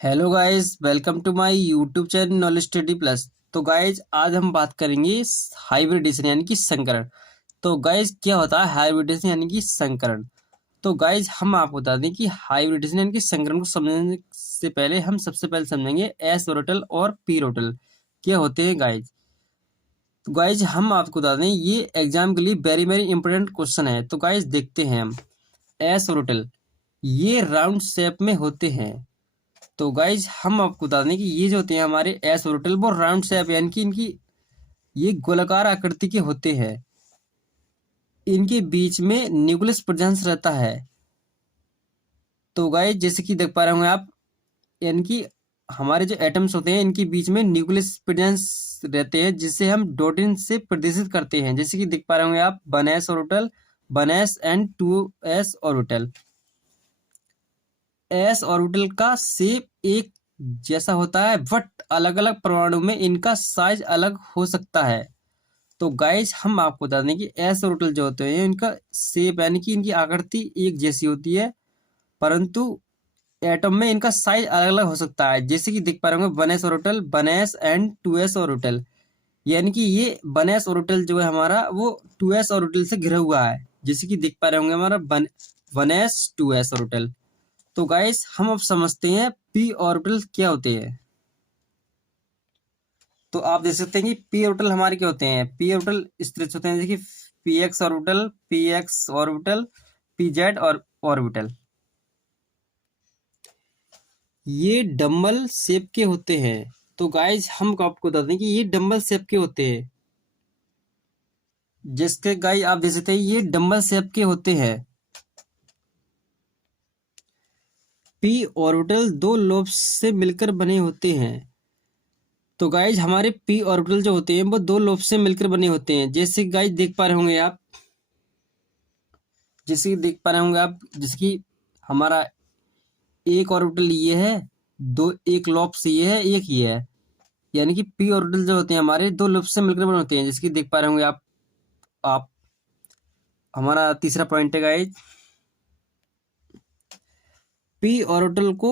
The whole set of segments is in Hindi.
Hello guys, welcome to my YouTube channel knowledge study plus. तो गाइस, आज हम बात करेंगे हाइब्रिडेशन यानी कि संकरण। तो गाइस, क्या होता है हाइब्रिडेशन यानी कि संकरण? तो गाइस, हम आपको बता दें कि हाइब्रिडेशन यानी कि संकरण को समझने से पहले हम सबसे पहले समझेंगे एस ऑर्बिटल और पी ऑर्बिटल क्या होते हैं गाइस। तो गाइस, हम आपको बता दें ये एग्जाम के लिए वेरी वेरी इंपॉर्टेंट क्वेश्चन है। तो गाइस, देखते हैं हम। एस ऑर्बिटल ये राउंड शेप में होते हैं। तो गाइज, हम आपको बता दें कि ये जो होते हैं हमारे एस ऑर्बिटल वो राउंड शेप यानी कि इनकी ये गोलाकार आकृति के होते हैं। इनके बीच में न्यूक्लियस प्रेजेंस रहता है। तो गाइज, जैसे कि देख पा रहे होंगे आप, यानी कि हमारे जो एटम्स होते हैं इनके बीच में न्यूक्लियस प्रेजेंस रहते हैं, जिससे हम डॉटिन से प्रदर्शित करते हैं। जैसे कि देख पा रहे होंगे आप, 1s orbital, 1s and 2s orbital. S orbital का शेप एक जैसा होता है, बट अलग अलग परमाणु में इनका साइज अलग हो सकता है। तो गाइस, हम आपको बता दें कि एस ऑर्बिटल जो होते हैं इनका शेप यानी कि इनकी आकृति एक जैसी होती है, परंतु एटम में इनका साइज अलग अलग हो सकता है। जैसे कि देख पा रहे होंगे 1s orbital, 1s and 2s orbital. यानी कि ये 1s ऑर्बिटल जो है हमारा वो 2s ऑर्बिटल से घिरा हुआ है। जैसे कि देख पा रहे होंगे हमारा 1s 2s ऑर्बिटल। तो गाइस, हम अब समझते हैं पी ऑर्बिटल क्या होते हैं। तो आप देख सकते हैं कि पी ऑर्बिटल हमारे क्या होते हैं। पी ऑर्बिटल इस तरह से होते हैं, देखिए, P X orbital, P X orbital, P Z और ऑर्बिटल। ये डम्बल शेप के होते हैं। तो गाइस, हम आपको बता दें कि ये डम्बल शेप के होते हैं। जिसके गाइस आप देख सकते हैं ये डम्बल शेप के होते हैं। पी ऑर्बिटल दो लोब्स से मिलकर बने होते हैं। तो गाइज, हमारे पी ऑर्बिटल जो होते हैं वो दो लोब से मिलकर बने होते हैं। जैसे गाइज देख पा रहे होंगे आप, जैसे कि देख पा रहे होंगे आप, जैसे कि हमारा एक ऑर्बिटल ये है, दो एक लोब से ये है, एक ये है। यानी कि पी ऑर्बिटल जो होते हैं हमारे दो लोब से मिलकर बने होते हैं। जैसे कि देख पा रहे होंगे आप हमारा तीसरा पॉइंट है गाइज, पी ऑर्बिटल को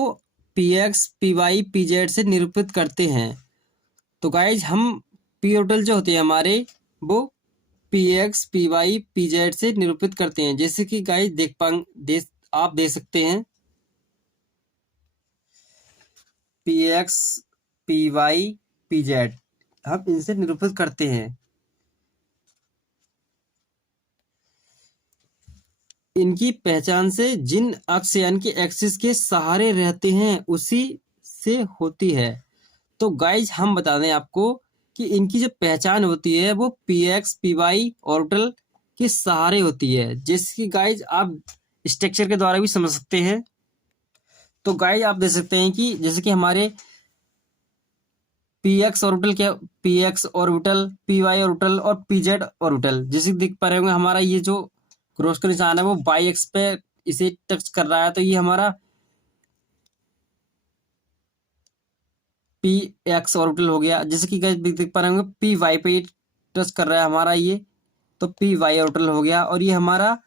P X, P Y, P Z से निरूपित करते हैं। तो गाइज, हम पी ऑर्बिटल जो होते हैं हमारे वो P X, P Y, P Z से निरूपित करते हैं। जैसे कि गाइज आप देख सकते हैं P X, P Y, P Z हम इनसे निरूपित करते हैं। इनकी पहचान से जिन अक्ष यानी कि एक्सिस के सहारे रहते हैं उसी से होती है। तो गाइज, हम बता दें आपको कि इनकी जो पहचान होती है वो P X, P Y orbital के सहारे होती है। जैसे कि गाइज आप स्ट्रक्चर के द्वारा भी समझ सकते हैं। तो गाइज, आप देख सकते हैं कि जैसे कि हमारे पी एक्स ऑर्बिटल क्या, P X orbital, P Y orbital और पी जेड ऑर्बिटल। जैसे कि देख पा रहे होंगे हमारा ये जो क्रॉस का निशान है वो बाई एक्स पे इसे टच कर रहा है। तो ये हमारा पी एक्स ऑर्बिटल हो गया। जैसे कि गाइस देख पा रहे होंगे पी वाई पे टच कर रहा है हमारा ये, तो पी वाई ऑर्बिटल हो गया। और ये हमारा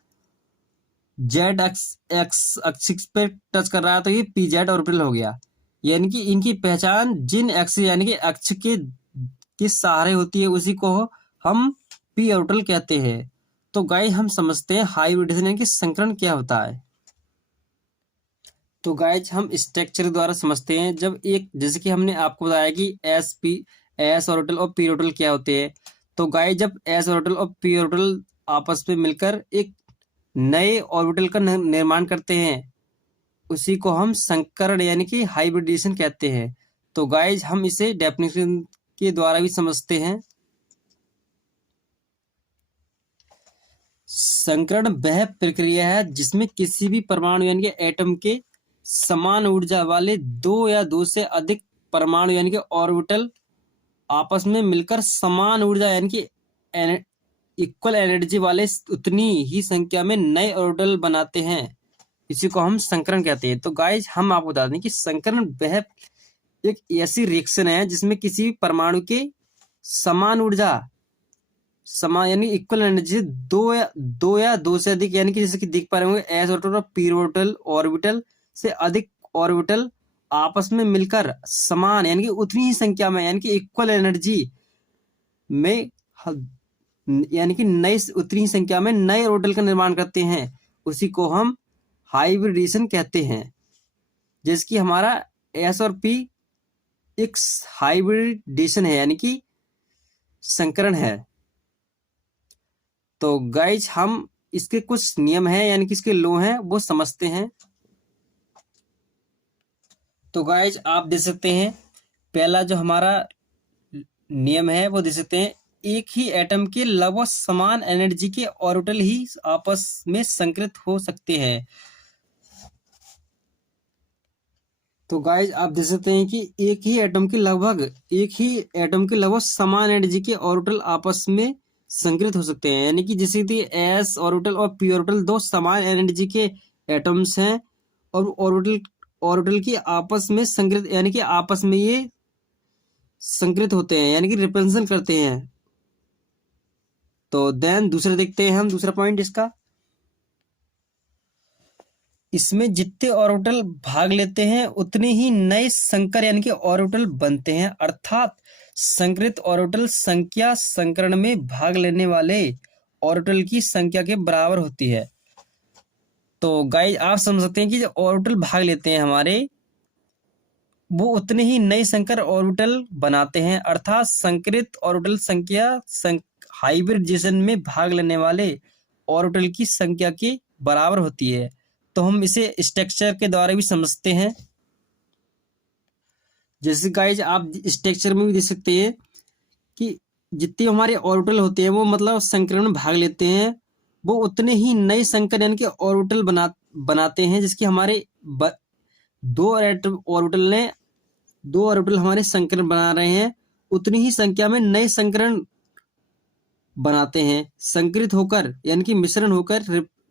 जेड एक्स एक्स एक्सिस पे टच कर रहा है, तो ये पी जेड ऑर्बिटल हो गया। यानी कि इनकी पहचान जिन एक्स यानी कि अक्ष के सहारे होती है उसी को हम पी ऑर्बिटल कहते हैं। तो गाइस, हम समझते हैं हाइब्रिडेशन यानी कि संकरण क्या होता है। तो गाइज, हम स्ट्रक्चर द्वारा समझते हैं। जब एक, जैसे कि हमने आपको बताया कि एस ऑर्बिटल और पी ऑर्बिटल क्या होते हैं। तो गाइज, जब एस ऑर्बिटल और पी ऑर्बिटल आपस में मिलकर एक नए ऑर्बिटल का निर्माण करते हैं उसी को हम संकरण यानी कि हाइब्रिडेशन कहते हैं। तो गाइज, हम इसे डेफिनेशन के द्वारा भी समझते हैं। संकरण वह प्रक्रिया है जिसमें किसी भी परमाणु यानी कि एटम के समान ऊर्जा वाले दो या दो से अधिक परमाणु यानी कि ऑर्बिटल आपस में मिलकर समान ऊर्जा यानी कि इक्वल एनर्जी वाले उतनी ही संख्या में नए ऑर्बिटल बनाते हैं। इसी को हम संकरण कहते हैं। तो गाइज, हम आपको बता दें कि संकरण वह एक ऐसी रिएक्शन है जिसमें किसी भी परमाणु के समान ऊर्जा, समान यानी इक्वल एनर्जी दो या दो से अधिक, यानी कि जैसे कि देख पा रहे होंगे एस ऑर्बिटल और पी ऑर्बिटल ऑर्बिटल से अधिक ऑर्बिटल आपस में मिलकर समान यानी कि उतनी ही संख्या में यानी कि इक्वल एनर्जी में यानी कि नई उतनी ही संख्या में नए ऑर्बिटल का निर्माण करते हैं, उसी को हम हाइब्रिडेशन कहते हैं। जैसे कि हमारा एस और पी एक हाइब्रिडेशन है यानी कि संकरण है। तो गाइज हम इसके कुछ नियम हैं यानी कि इसके लॉ हैं वो समझते हैं। तो गाइज आप देख सकते हैं पहला जो हमारा नियम है वो देख सकते हैं, एक ही एटम के लगभग समान एनर्जी के ऑर्बिटल ही आपस में संकृत हो सकते हैं। तो गाइज आप देख सकते हैं कि एक ही एटम के लगभग समान एनर्जी के ऑर्बिटल आपस में संकृत हो सकते हैं, यानी कि जैसे कि एस ऑर्बिटल और पी ऑर्बिटल दो समान एनर्जी के एटम्स हैं और ऑर्बिटल की आपस में संकृत यानी कि आपस में ये संकृत होते हैं यानी कि रिपल्सन करते हैं। तो देन दूसरा देखते हैं हम, दूसरा पॉइंट इसका, इसमें जितने ऑर्बिटल भाग लेते हैं उतने ही नए संकर यानी कि ऑर्बिटल बनते हैं, अर्थात संकृत ऑर्बिटल संख्या संकरण में भाग लेने वाले ऑर्बिटल की संख्या के बराबर होती है। तो गाइस आप समझ सकते हैं कि जो ऑर्बिटल भाग लेते हैं हमारे, वो उतने ही नए संकर ऑर्बिटल बनाते हैं, अर्थात संकृत ऑर्बिटल संख्या हाइब्रिडेशन में भाग लेने वाले ऑर्बिटल की संख्या के बराबर होती है। तो हम इसे स्ट्रक्चर के द्वारा भी समझते हैं। जैसे गाइज आप स्ट्रक्चर में भी देख सकते हैं कि जितने हमारे ऑर्बिटल होते हैं वो मतलब संकरण में भाग लेते हैं, वो उतने ही नए संकर यानी कि ऑर्बिटल बनाते हैं, जिसके हमारे दो ऑर्बिटल हमारे संकरण बना रहे हैं, उतनी ही संख्या में नए संकरण बनाते हैं, संकृत होकर यानी कि मिश्रण होकर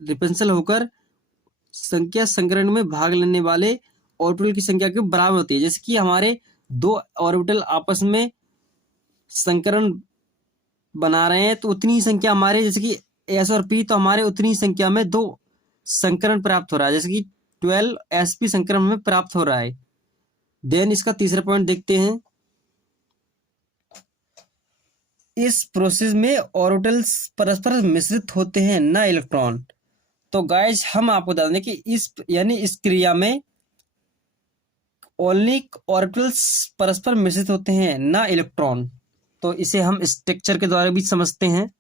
रिपल्सन होकर संख्या संकरण में भाग लेने वाले ऑर्बिटल की संख्या के बराबर होती है। जैसे कि हमारे दो ऑर्बिटल आपस में संकरण बना रहे हैं तो उतनी ही संख्या हमारे, जैसे कि एस और पी, तो हमारे उतनी ही संख्या में दो संकरण प्राप्त हो रहा है, जैसे कि 12 sp संकरण में प्राप्त हो रहा है। देन इसका तीसरा पॉइंट देखते हैं, इस प्रोसेस में ऑर्बिटल्स परस्पर मिश्रित होते हैं ना इलेक्ट्रॉन। तो गाइज हम आपको बता दें कि इस क्रिया में ओनली ऑर्बिटल्स परस्पर मिश्रित होते हैं ना इलेक्ट्रॉन। तो इसे हम स्ट्रक्चर के द्वारा भी समझते हैं।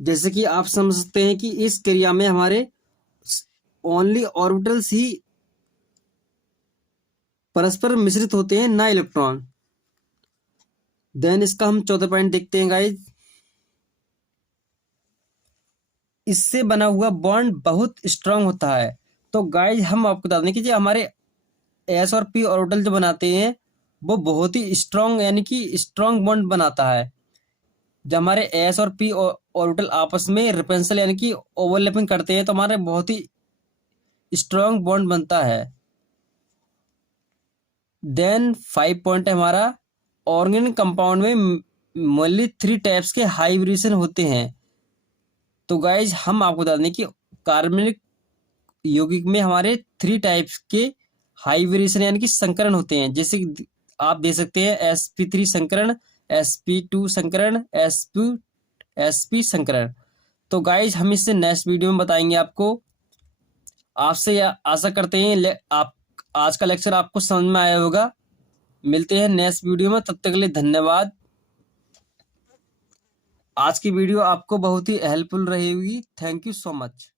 जैसे कि आप समझ सकते हैं कि इस क्रिया में हमारे ओनली ऑर्बिटल्स ही परस्पर मिश्रित होते हैं ना इलेक्ट्रॉन। देन इसका हम चौथा पॉइंट देखते हैं गाइज, इससे बना हुआ बॉन्ड बहुत स्ट्रांग होता है। तो गाइज हम आपको बता दें कि जो हमारे एस और पी ऑर्बिटल जो बनाते हैं वो बहुत ही स्ट्रांग यानी कि स्ट्रांग बॉन्ड बनाता है। जब हमारे एस और पी ऑर्बिटल आपस में रिपल्सन यानी कि ओवरलैपिंग करते हैं तो हमारे बहुत ही स्ट्रांग बॉन्ड बनता है। देन 5 पॉइंट है हमारा, ऑर्गेनिक कंपाउंड में मेनली 3 टाइप्स के हाइब्रिडेशन होते हैं। तो गाइज हम आपको बता दें कि कार्बनिक यौगिक में हमारे 3 टाइप्स के हाइब्रिडेशन यानी कि संकरण होते हैं, जैसे आप देख सकते हैं sp3 संकरण, sp2 संकरण, sp संकरण। तो गाइज हम इससे नेक्स्ट वीडियो में बताएंगे आपको। आपसे आशा करते हैं आप आज का लेक्चर आपको समझ में आया होगा। मिलते हैं नेक्स्ट वीडियो में, तब तक के लिए धन्यवाद। आज की वीडियो आपको बहुत ही हेल्पफुल रही होगी। Thank you so much.